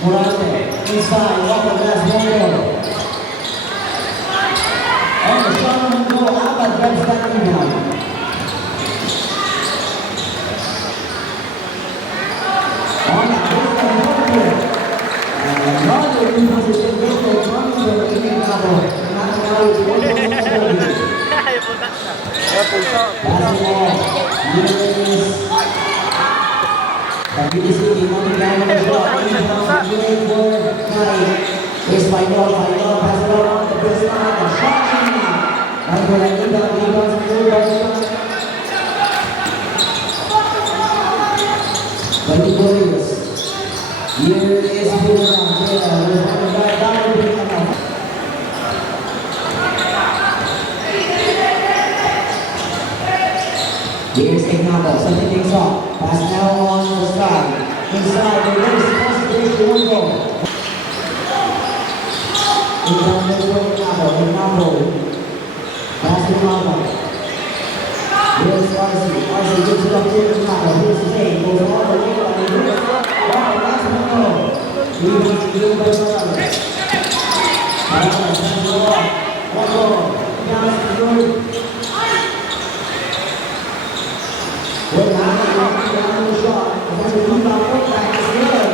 Morante, inside, off the last window. And the shot on goal, Abad grabs that rebound. On the baseline, Morgan. And Roger reposition, Victor, running the leading level. Not now, it's 1-1. Passing ball, Unis. Tapi di sini nanti kami berdoa ini dalam game is final pass around the baseline and shot and we're going to get that rebound by the Warriors. Here is here's Ignabo, setting things up. Pass now on the side. Inside the race, concentration, one goal. Ignabo. Pass to Ignabo. Here's Arce. Arce gives it up to Ignabo. Here's the take. Goes all the way up. Wow, that's one goal. Rebound to Gil by Morales. Morales sends it off. One goal. Down to the road. Well, now the shot. That's a rebound point back. It's good.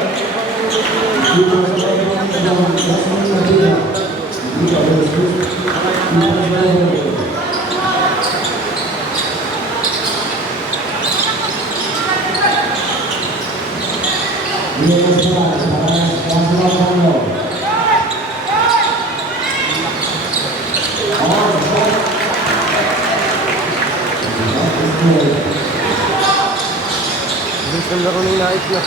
Ang laro ng nait na.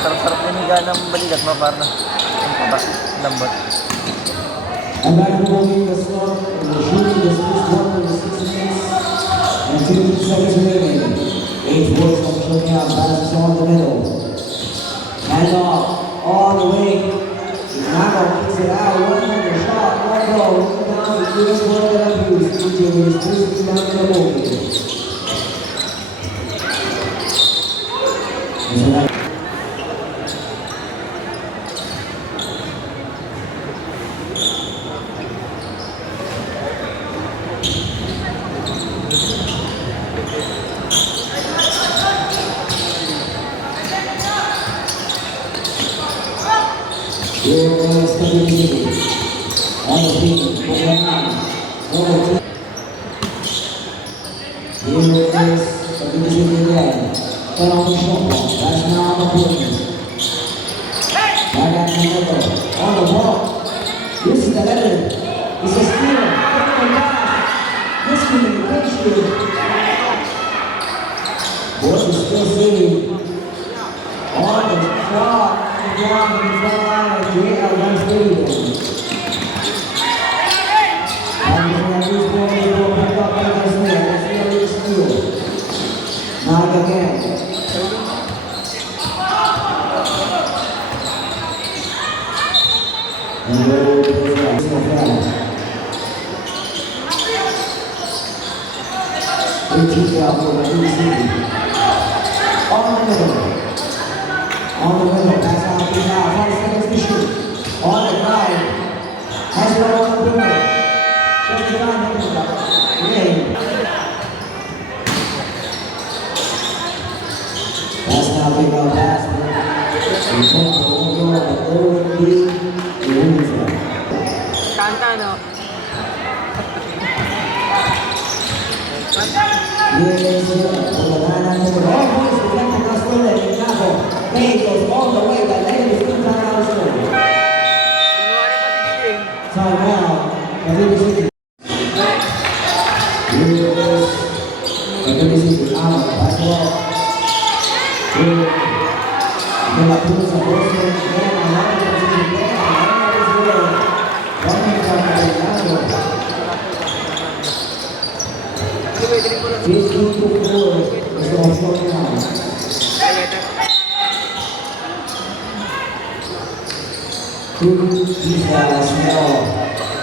Sarap-sarap niniga ng balikat mo para ang pabas, lambat. And back to moving the score, the shooting is 6-1 for the 6 minutes and 50 seconds remaining. 8 points from Shonya, passes on the middle. Hand off, all the way. Ignabo kicks it out, one under shot, one goal, down to the US one that abuse. EJ is 360 down to the movie. Here is Stability on the field, over 2. Here is Stability again. Put on the shot block. That's now the point. Back at the middle. On the ball. This is the letter. It's a steal. This communication. Boy is still sitting on the shot. Down in the front line of JL1 Stadium. And this ball is going to pick up by the Smith. Let's see how it's still. Now again. And there is a on the middle. On the middle, pass out to now, 5 seconds to shoot. On the drive, has it all on the middle. Check it out, game. Pass now, big out pass. The center, one goal, the third lead, the women's one. Kanta, no? Yes, from the line out to the all points, deflected across the leg, Napo. Bay goes all the way, but then it's good time out of score. Time out, Cavite City. Here is Cavite City out, basketball. Here, De La Cruz, Boston, then another position there, another zero. Running from Fernando. 15 to 4 is the score now. Two defense now.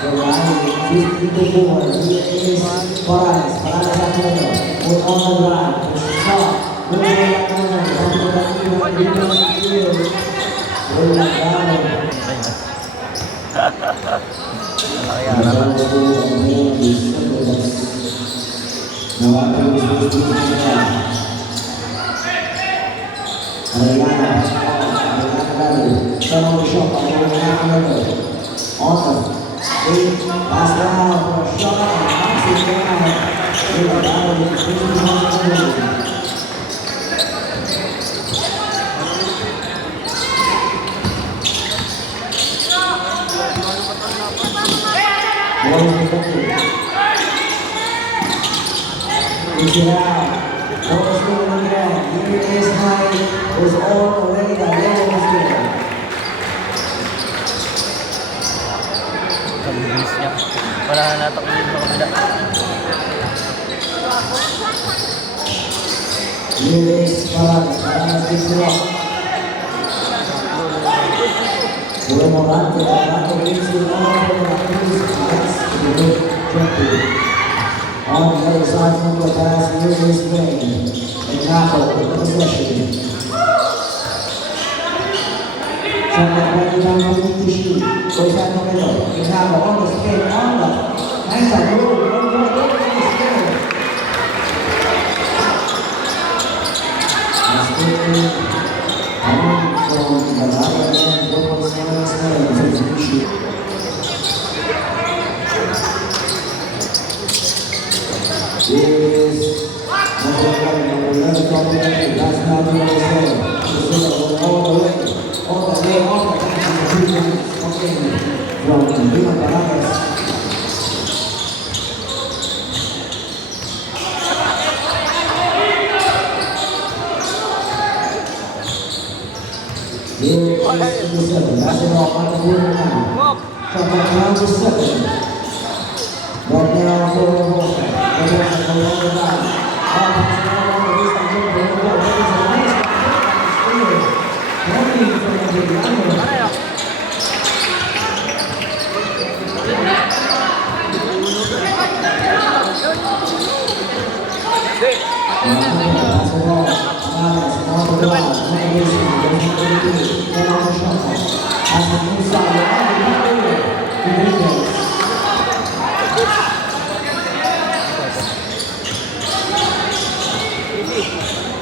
The line 15 to 4. Here is Paranes. Paranes at the middle. With on the drive. It's shot. Good way at the middle. Back to the defense field. Good at down. Now I think this is Arellana, turn on the shot, on the pass down for a shot, knocks it down. Here we go, this is it out. Bonus score again. Here is high. Was on already. The level was good. Kabilis niya. Wala na natakot sa kabila. Here is Paranes. Paranes gives it up. Puro Morante. Morante gives it all over the Cruz. That's the good 20. On the other side from the pass, here is Wayne. And Napo with the possession. Someone running down the to shoot. Goes out the middle. And Napo on the spin, on the hands on the road. One more goal on the spin. That's good. From the lateral end, 1.7 to shoot. Here is number 11 complimentary. Last time we were saying, all the way off the pass to the 2 points from Lima Paranes. Here is the 7. That's it off on the board now. From the round to 7. Right now for the ball.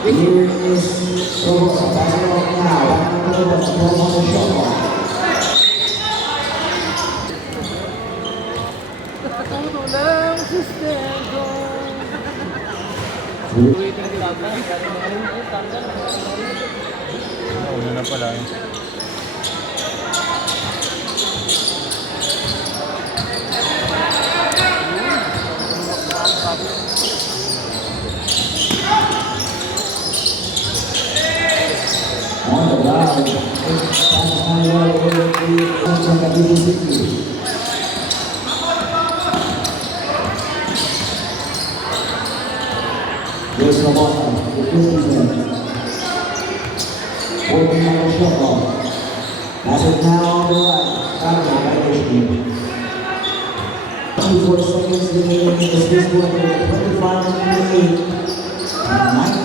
Here is Robosa, pass it off now, back to Robosa, throw on the shot clock. Una na pala. On the drive, Here's Robosa. with 50 seconds. Working on the shot clock. Pass it now on the right. Foul by Michigan. 24 seconds remaining in this first quarter. 25-28. Mike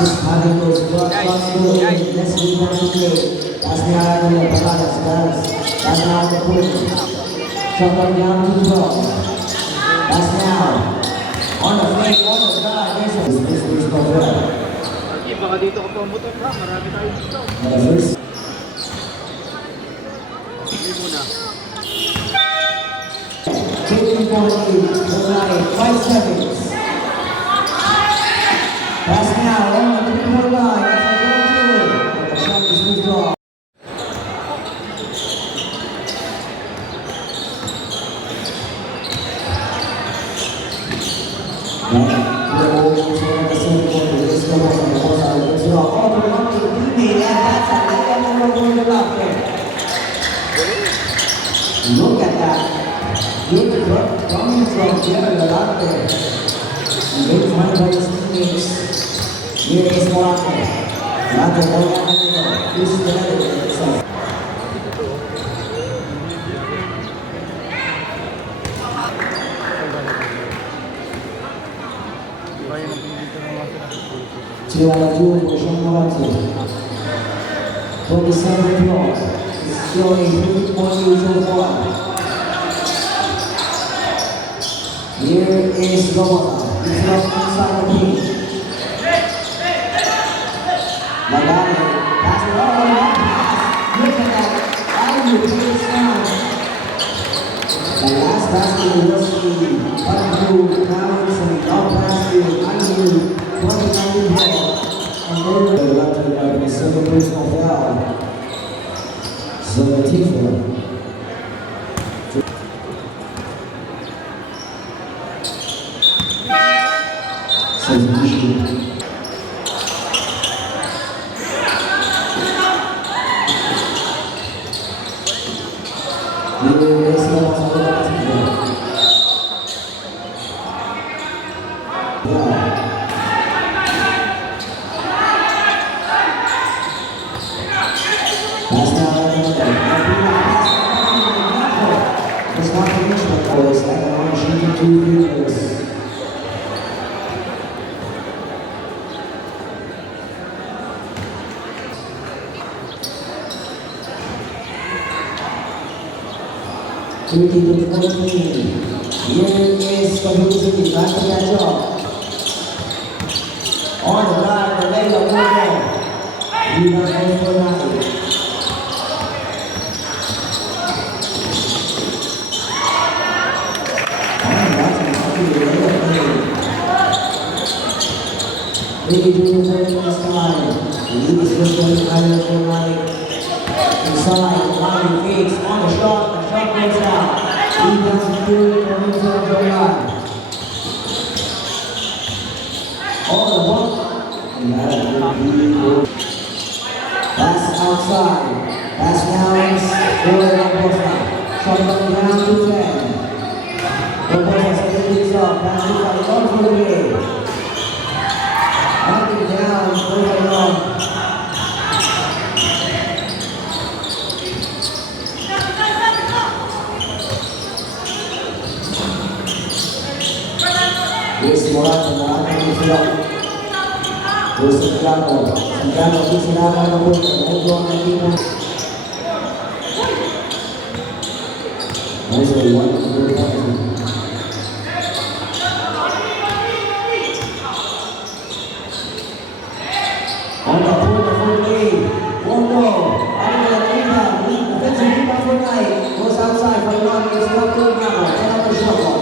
is having those shots goal. Let's lead down to play. Pass me out to the Paladas. Pass now on the court. Shot clock down to 12. Pass now. On the flank, on the side. There's a space for well. Baka dito ka pumutok ha, marami tayo dito. First. Hindi muna. Taking for the lead, 5 seconds. Pass now on the 3-point line. That's a goal. The shot is moved off. Look at that. Good drop coming from Jerry Galante. And good find by his teammates. Here is Morocco. Galante going down the middle. This is the level. Tirada de ouro, João Morocco. 27 blocks. Still a 51 years old boy. Here is Loboda. He's up inside the paint. Lagane. Pass it all around. Look at that. How you pace down. The last basket was the Bandu Counts and down basket. Bandu 29 ball. And then the left by the single personal foul. So the Tifa. Says Michigan. Pass now. It's not finished, but boys, like an orange shooting 2 free throws. To 14. Here is Kabuki trying to catch up. On the drive, the leg of Moore. Rebound goes for Nike. Maybe do the third in this time. The lead is just going to kind of feel like inside, the line fakes on the shot goes out. Rebound secured for Minnesota Jordan. On the hook. Pass outside. Pass now is for Barbosa. Shot clock down to 10. Barbosa steps this up. Pass inside, on for the way. Knocking down, moving on. Here's Morocco gives it up. Here's Santiago gives it out on the wing. Hold on, Medina. There's a 1 good penalty. On the corner for the lead. One more. Out of the rebound. Defensive rebound for Knight. Goes outside for the run. Gets it up to the ground. 10 on the shot clock.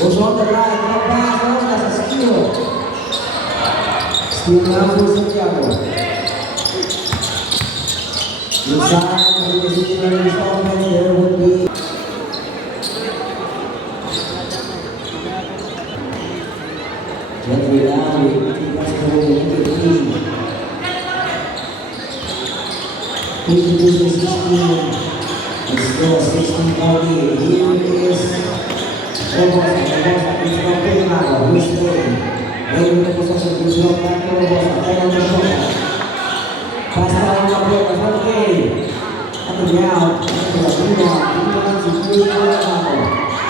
Goes on the right. No pass. Oh, that's a steal. Steal now for Santiago. Inside. He is in the installment. There would be. Gently down. That's the way to make it easy. 52-16, it's still a 16-point lead. Here is Barbosa, he's going to play now, who's playing. Maybe the possession gives you back to Robosa. Right on the shoulder. Pass down up here. That's one game. Up and down.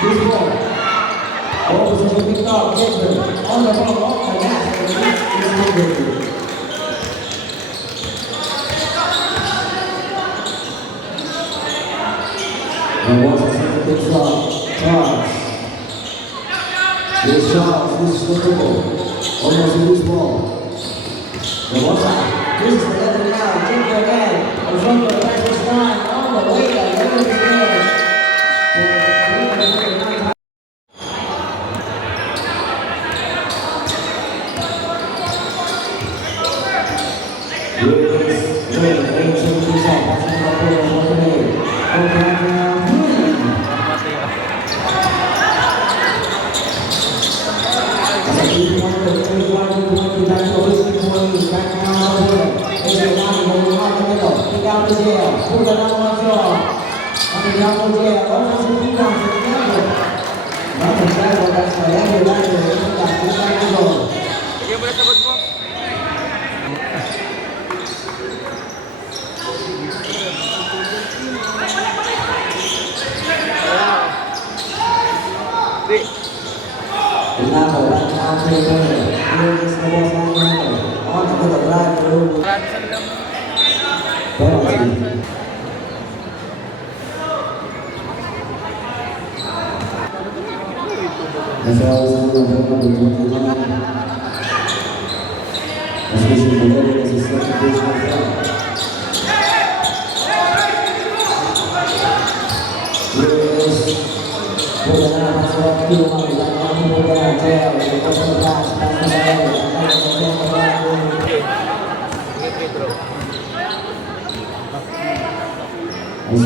This ball. Oh, position picked up. Gibson. On the ball. Off the gas. And once the second picks up. Charles. Here's Charles. This is the dribble. Almost a loose ball. And what's that? This is the level now. Jimmy again. In front of the practice line. On the way. There is the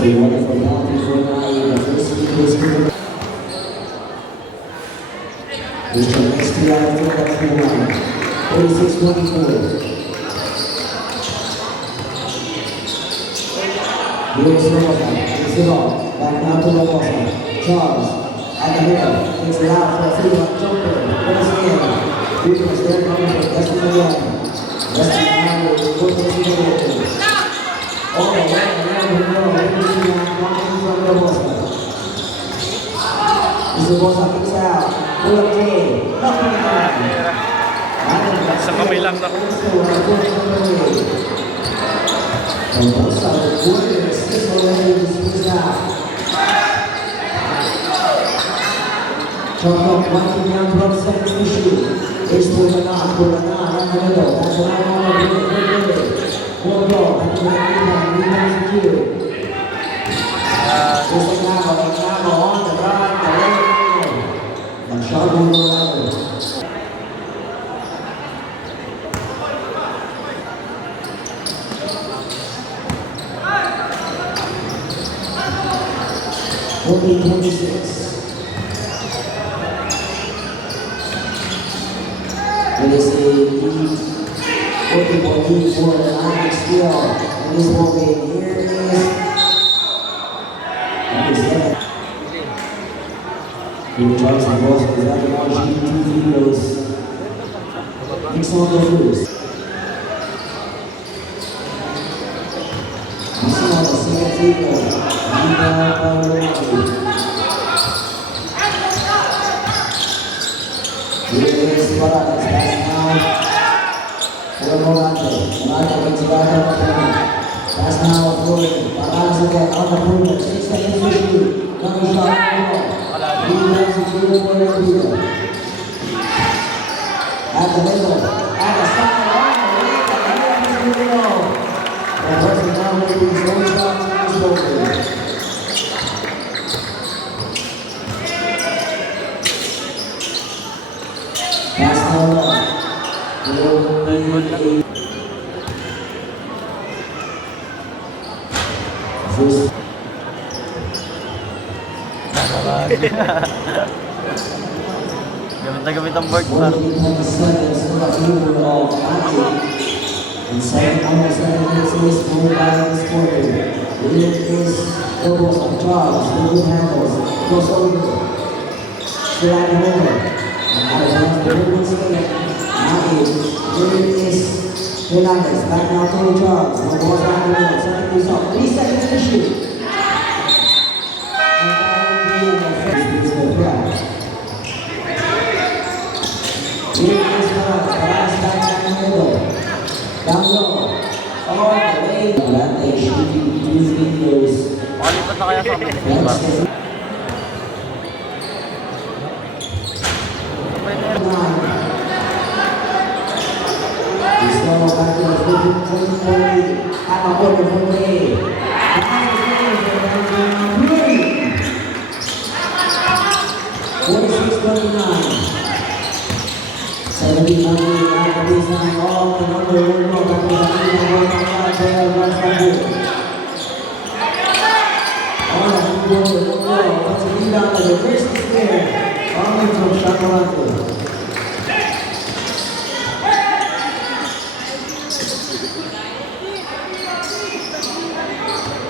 Sige mo na sabag mo. Di. This is the next 2 hours of the 46-24. Here's Robosa. Takes it off. Back now to Robosa. Charles at the middle. Takes it out for a 3-1 jumper. Once again. Defense there comes from Dustin again. Dustin now will go to the middle. All the way around the middle. Here's the one from Robosa. This is Robosa kicks out. Sa kamay lang na. Only 26. And they say working for you for the line still. And this one here is number 7. He tries the ball, so that the one shooting 2 videos. Next one goes first. This is on the second table. Here's Parades, pass now for Morante. Morante gets back up to him. Pass now for Parades again on the perimeter. 6 seconds to shoot. Another shot on the ball. He runs it through the border here. At the middle, at the side, on the way, the person now making his own shot is broken. Gamit na gamit ang board. And second, almost 7 minutes is moved by this quarter. It is doubles of Charles, the good handles, goes over. Still at the moment. And out of bounds, the Woodward Stadium. Here it is Hernandez. Back now to Charles. No balls down the middle. Second piece off. 3 seconds to shoot. And that will be the first piece of the crowd. Here is Perez. Perez back in the middle. Down low. All the way. That they shooting 2 fingers. Makalipat na kaya sa amin. Diba?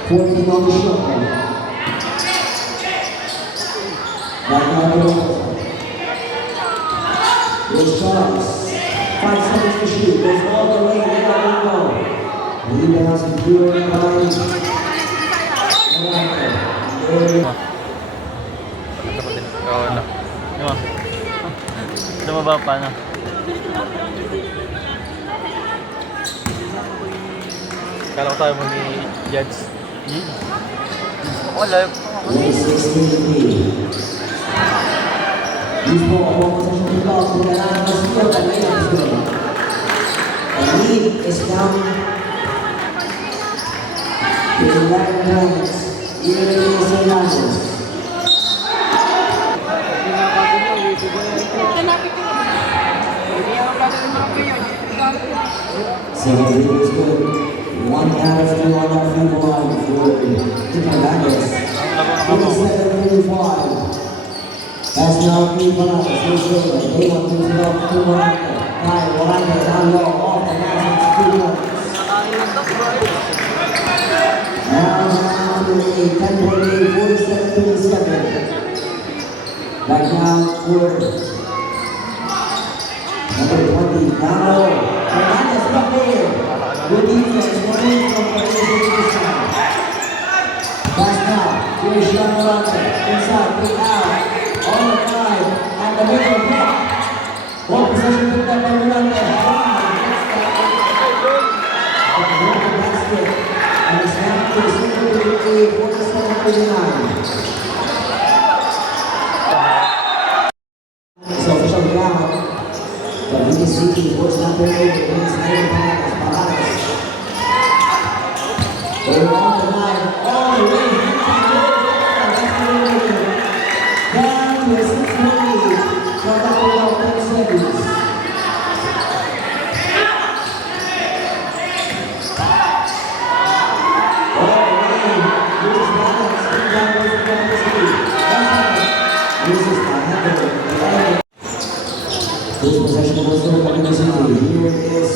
Fourteen on the shot clock. Right now, here's Charles. 5 seconds to shoot. Goes all the way. There we go. Rebound secured by Oo na. Lumaba pa na. Kala ko tayo mo ni Judge. Wala. 16 These ball possession to block with an eye on the field that layup is good. The lead is down to 11 points. Here is Hernandez. So it is good. 1 out of 2 on that free line for Hernandez. 27-35. That's now 3 points. Here's Taylor. Taylor gives it up to Morocco. Right, Morocco down low. Off the magic 2 points. Now down to a 10-point lead, 47-37. Back down for number 20, down low. Hernandez up there. Good defense, one in from the side. Pass now. Here's Sean Morocco. Inside, kick out. On the 5, and the middle block. One possession picked up by Morocco. Basket. And it's now to the single lead, 47-39. So official ground. But we can see what's not there against Paradas. They're on the line all the way. Down to a 6-point lead. From the ball 10 seconds. This possession was so coming. Here is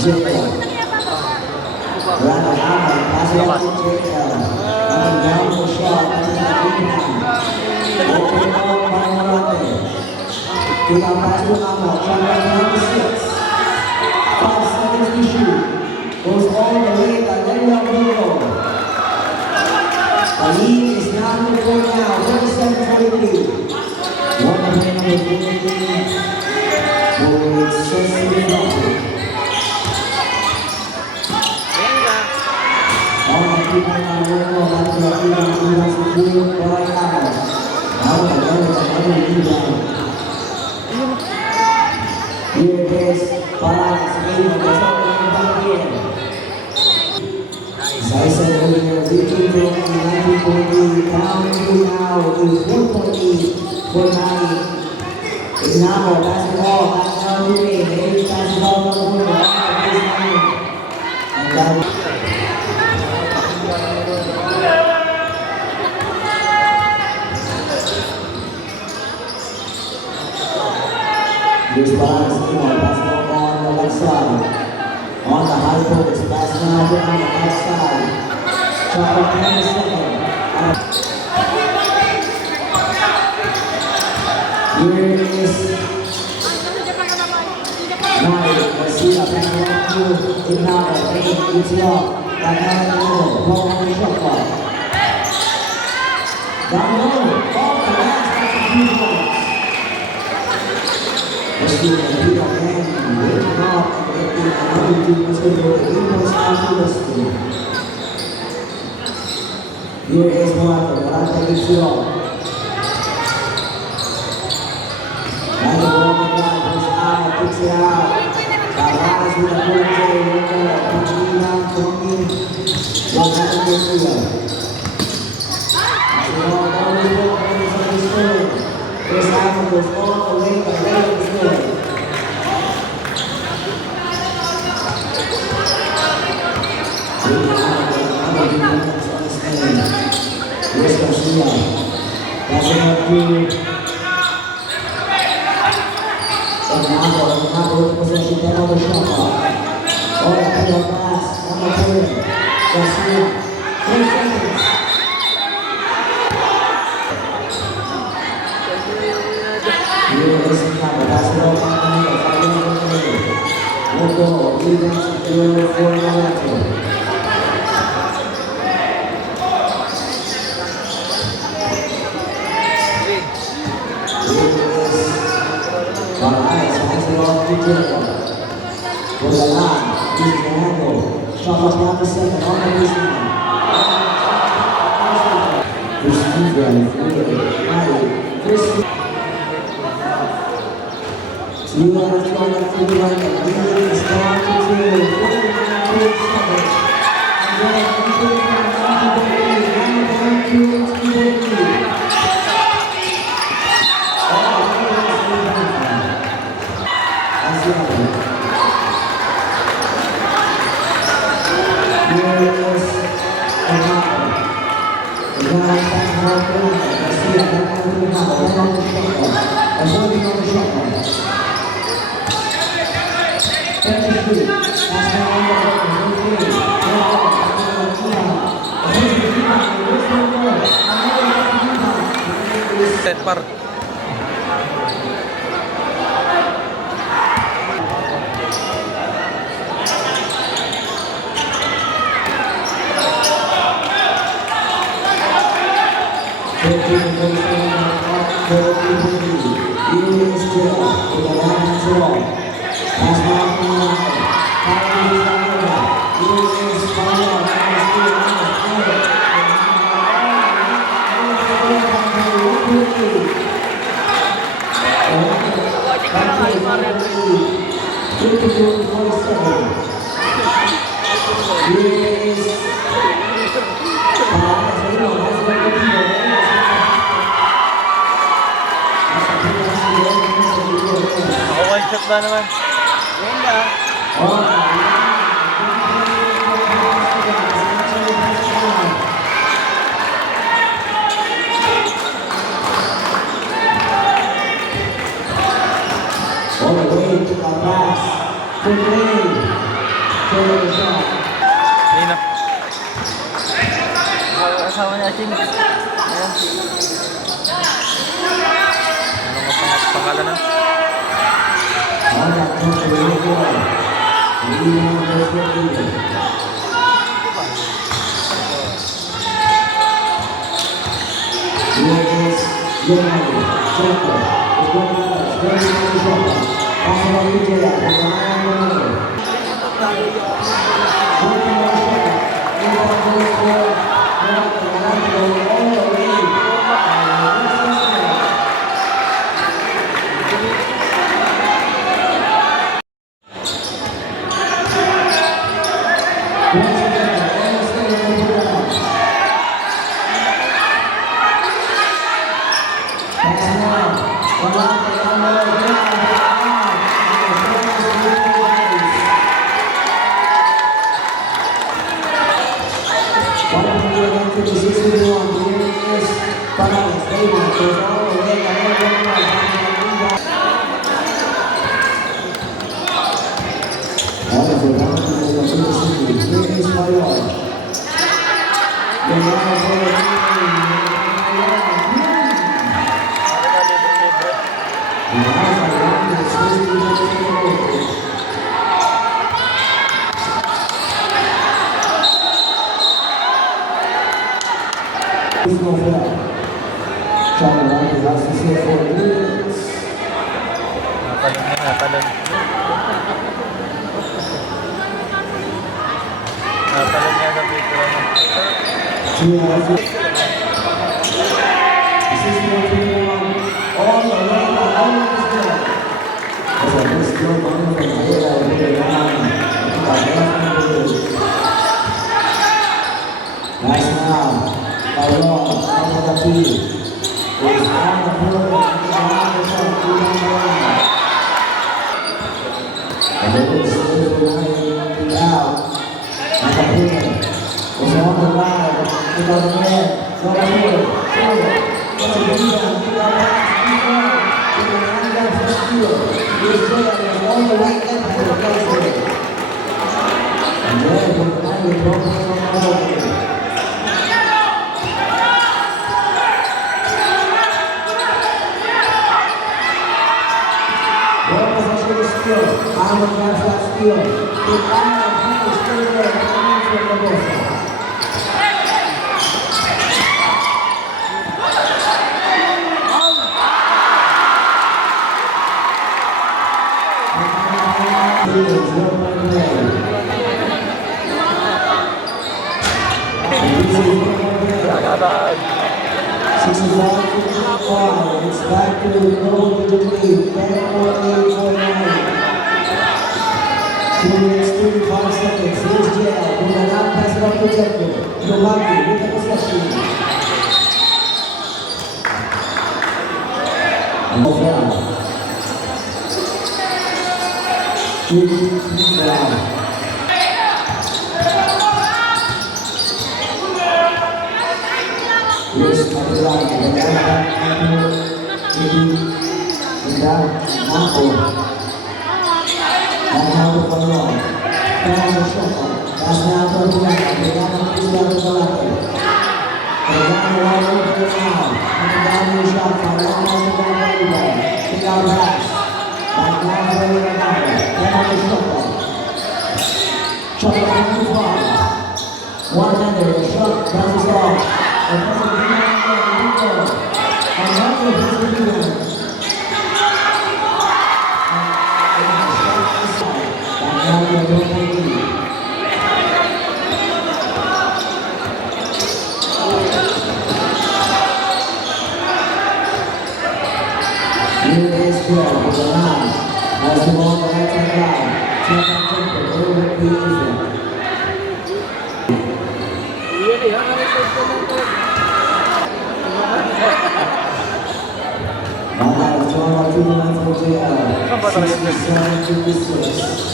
Jacob. Randall Hammer, pass it out to Jacob. Coming down for the shot. Open up by Morocco. Kick out pass to Hammer. Trying right down to 6. 5 seconds to shoot. Goes all the way by Leonard Bruno. The lead is now to 4 now. 37-23. One point number 15 for Cecily Crawford. All the people in the world have to be able to secure by Hammer. Now another rebound. Here it is. Paradas game of the second back here. As I said earlier, 15 from 19.8 down to now a 4-point lead. For Nani. It's now basketball, back down to me. Maybe basketball on the corner, off the baseline. And that here's Paradas Nemo, basketball on the left side. On the high post, pass now to on the left side. Shot clock 10 seconds. Here is Nine, Garcia, back to Ignado, gets it off. Back out of the middle, ball on the shot clock. Down low, off the last, that's a few points. Garcia, the lead on hand, waiting off, and another team is going to go to 8 points down to the school. Here is Morata, Morata gets it off. And the ball on the line, goes out, picks it out. Barras with a good play, Pagina, Tony, Roberto Garcia. The ball down the ball, and it's on the score. This time goes all the way, but late is good. Here's Garcia. Passing up to Ignado with possession, then on the shot clock. Oh, that pass on the play. Garcia, 3 seconds. Here is Ignado, pass it off on the middle, 5 minutes remaining. One goal, rebound secure for Morata. Barras has it off to Jericho. Goes the line, uses the handle. Shot clock down to 7 on the baseline. First move rally for the first. Two out of 12 after the line. The lead is down to 2. 49 seconds. And then Set par. One shot ba naman? All the way to the pass. Good play. Taylor the shot. Ayun na. Asawa niya, Ching. Ayan. Ano nga pangalan na? On that comes the little boy. Leading on the first leader. Here is Leonardo. Center. It's going out. It's very nice to shot. Passing on to Jaya. From the high on the middle. Working on the shot. In on the first floor. Now the line goes all the way. Snowfall. Chopper Randy has to sit for 3 minutes. Napalun na, napalun. Napalun niya sa picture mo. 2 minutes. This is 1-3-1. All the way, all of this good. As a good skill coming from Jayla with the line. Nice now. Balon, out of the field. Is on the floor. And then it's still behind the out. And the player is on the line. He got the man. Got the field. That's a good one. He got pass. He's on. He got hand down for the steal. He's there. He's on the right end. And the place with it. And then with the line, he's on the floor. Arnold grabs that steal. The Arnold is still there. Coming from Barbosa. It's back to the lead. 10-4-8-4-9. 2 minutes, 35 seconds. Here's JL. Who will not pass it up to Jeffrey. Milwaukee with the possession. O'Farrell. 2 down. Here's Abdullah. And down. Marco. And now the Balon. Down the shot. That's now for the Balon. They got to push down the Balon. They got to run over the now. And down the shot. Balon has the ball everywhere. They got to pass. Back now for the Balon. Down the shot. Shot down too far. One-hander. The shot bounces off. And that's a rebound. And that's a rebound. Here is Joe with the line. Has the ball on the right-hand line. Check on Temple. Over to Israel. Now that is 12-2 for JL. 67-56.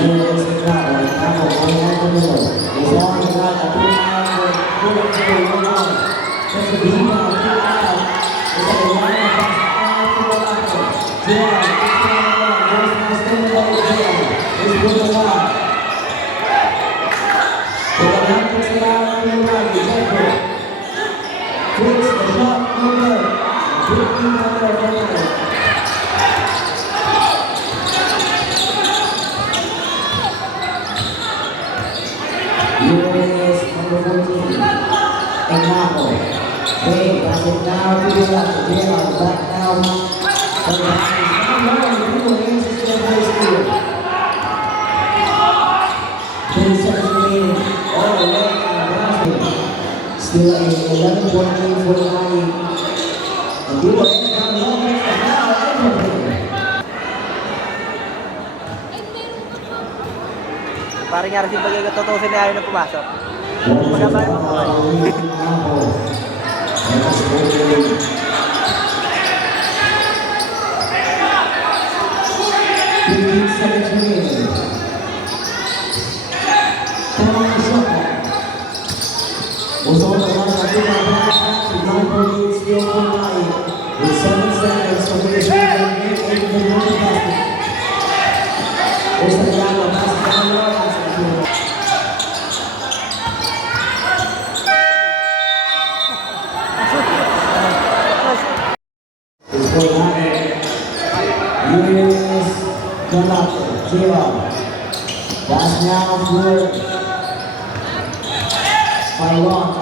Here is the travel. Apple on the middle. Is on the line. Put it to the one. That's a beat now. Put it out. It's a line across the line. JL. There's no standing up with JL. It's good to line. But the line puts it out on the right. Jeffrey. Takes the shot. No good. Big beat on there for the Here is number 14, Engapo. They pass it now to the left. They are back now. But the line is not running. People against the high school. 10 seconds remaining. All the way in the basket. Still an 11-point lead for the Miami. And people against down the line makes the foul. Everything. Parang nga rin pag tutusin niya ayaw na pumasok. Magkaba yung mga was on the line. I think I passed to 9.8 still for Miami. With 7 seconds to finish the game, 8 in the basket. There's the guy that passed down the line. It's for Miami. Here is Galato, JR. That's now for Fight on.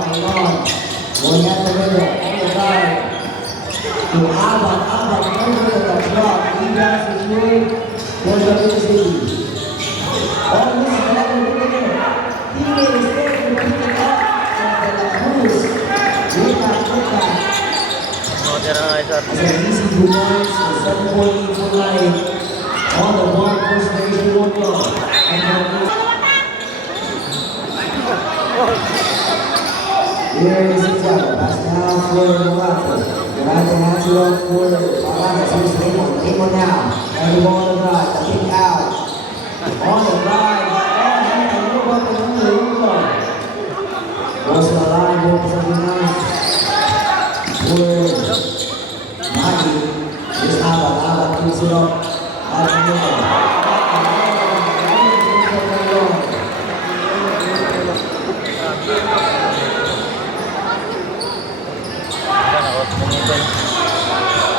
Going at the middle, on the side. To Abad, over the drop. Rebound secured for WC. Oh, this is another winner. He made a mistake to pick it up from the Cruz. Look back. Order na nga sir. As an easy 2 points, 7.8 for life. On the one, first station, 1 goal. And here is Santiago. Pass down for Morocco. Morocco has it up for Morocco. Here's Neymar now. And the ball on the drive. The kick out. On the drive. And the look up and under the window. Goes to the line. Goes to the line. For Maggi. Here's Abad keeps it up. At the middle.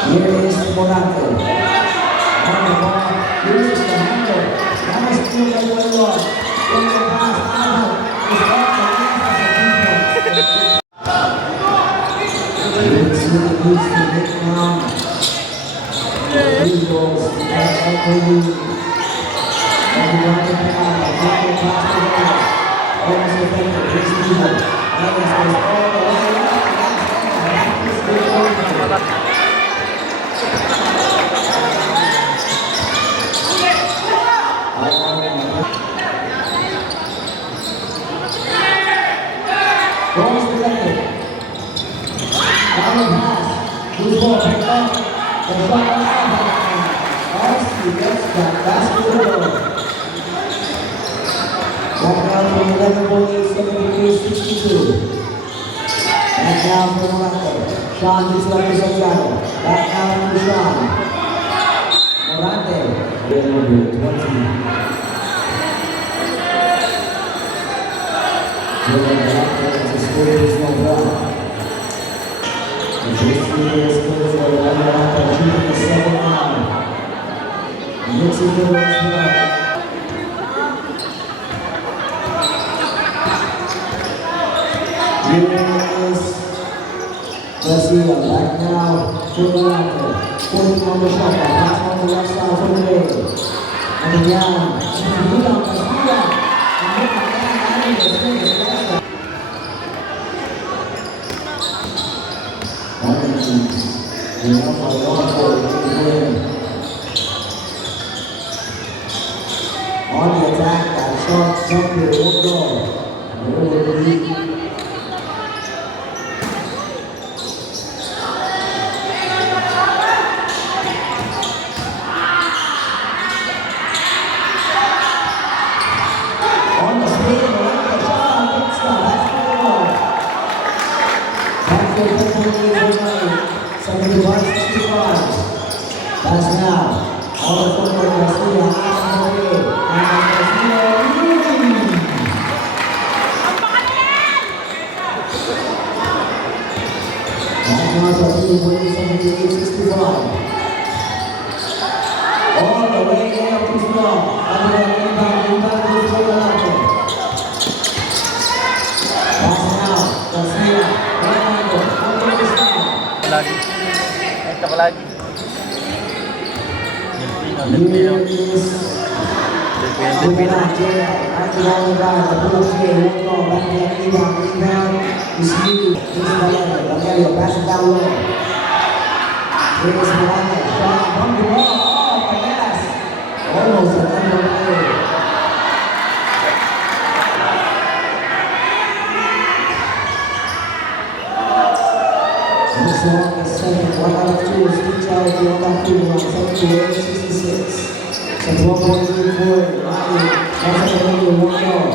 Here is Morocco. On the ball, uses the handle. Now it's still the way on. In the pass, Abad is off the defense. You see the needs to hit down. 3 goals. That's all for you. Everyone in the pass. Morocco pass to the pass. Almost effective. Here's Neymar. Neymar goes all the way up. That is good over. Goals defended. Down the pass. Good ball. Picked up. The shot on Arce gets that basket. Back down to 11.8, 72. Back down for Morocco. Sean gets it up to Santiago. Back down to Sean. Morante. Number 20. Garcia back now to Morocco. 40 on the shot, pass on the left side for the way. And down, Garcia. On the attack, that shot jumper won't go. On the speed, the shot, it's not. That's the goal. Back for 71, 65. That's now. On the football, Garcia. All the way up to strong. Lagi. Ito ko lagi. Delpino. This one is 1 out of 2 is each out of 1 out of 2 on 78, 66. So 12.34, that's a little 1 goal.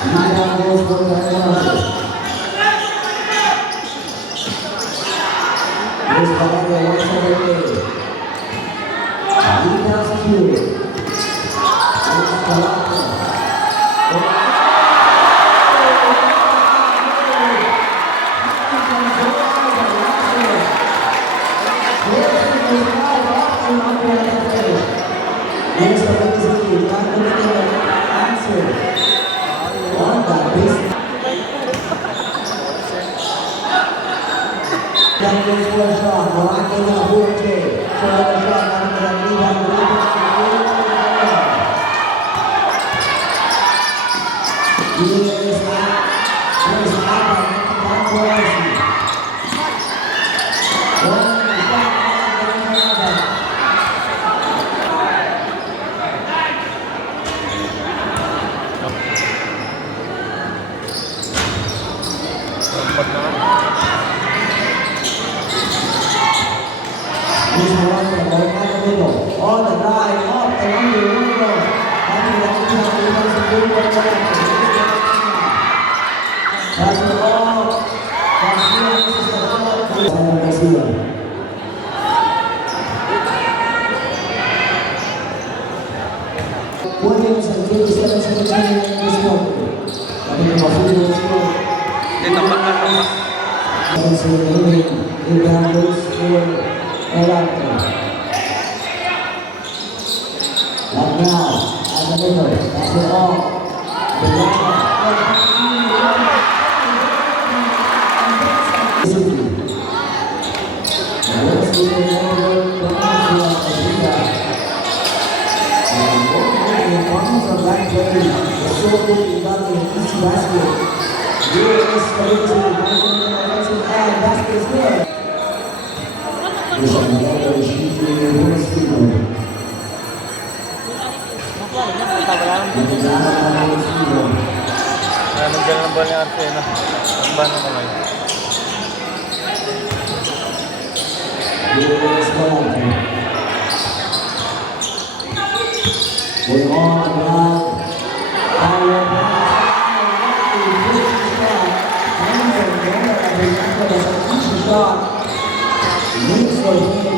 Rebound goes for the Morocco. Here's Valeria, 178. Rebound secured. Here's Morocco. Here's the Brazil, not going to get an answer on that. Baseline goes for a shot. Morante na Buche. Short a shot. Natin na rebound. Here's that. Here's that. Back for Arce. One shot. Dapat naman. Here's Morante. Ball down the middle. On the drive. Up and under. Window. Back to the outside. Rebounds the good one. That's the ball. Garcia misses the shot. Garcia. Williams and 37 seconds remaining in this quarter. Kami ng Masudo score. Seconds remaining. Rebound goes for Morante. And now, at the middle, that's it all. The Nandiyan ang ball ni Arce na. Ang ba naman ngayon? We're on the ground. Shot. Needs for him.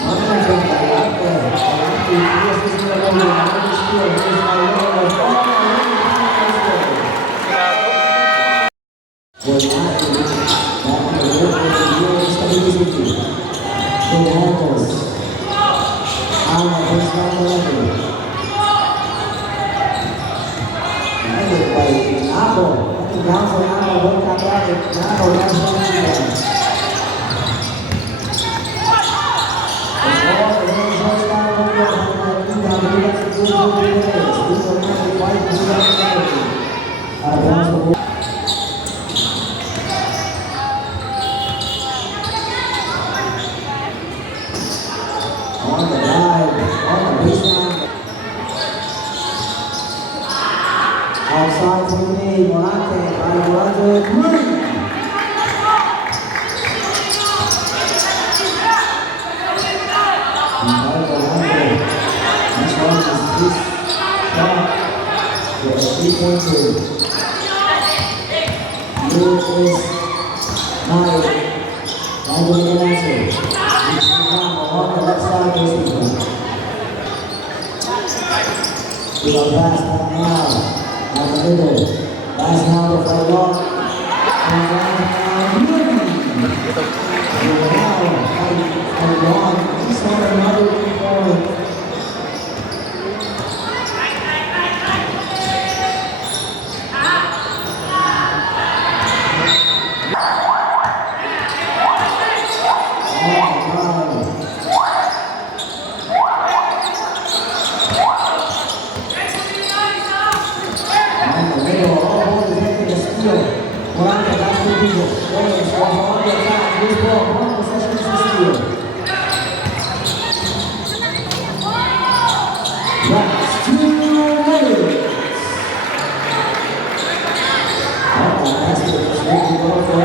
One from Galante. Galante forces the ball. Galante steal. Here's Malone. We're not in back in the work of the year. Stability. Good handles. Alma brings down the level. Handled by Nabo. Nothing down for Nabo. One cut out. Nabo down for Nabo. On the drive, on the baseline. Outside for me, Morante, Morante, Three-pointer. Here is Maya. Now going to answer. It's on the left side of the season. We are pass now. At the middle. Pass now to Fayot. And now, Fayot. He's on another 3-point. Morante, that's the people. Williams was on the attack. This ball, one possession is the steal. That's 2 minutes. Oh, that's it. That's really well for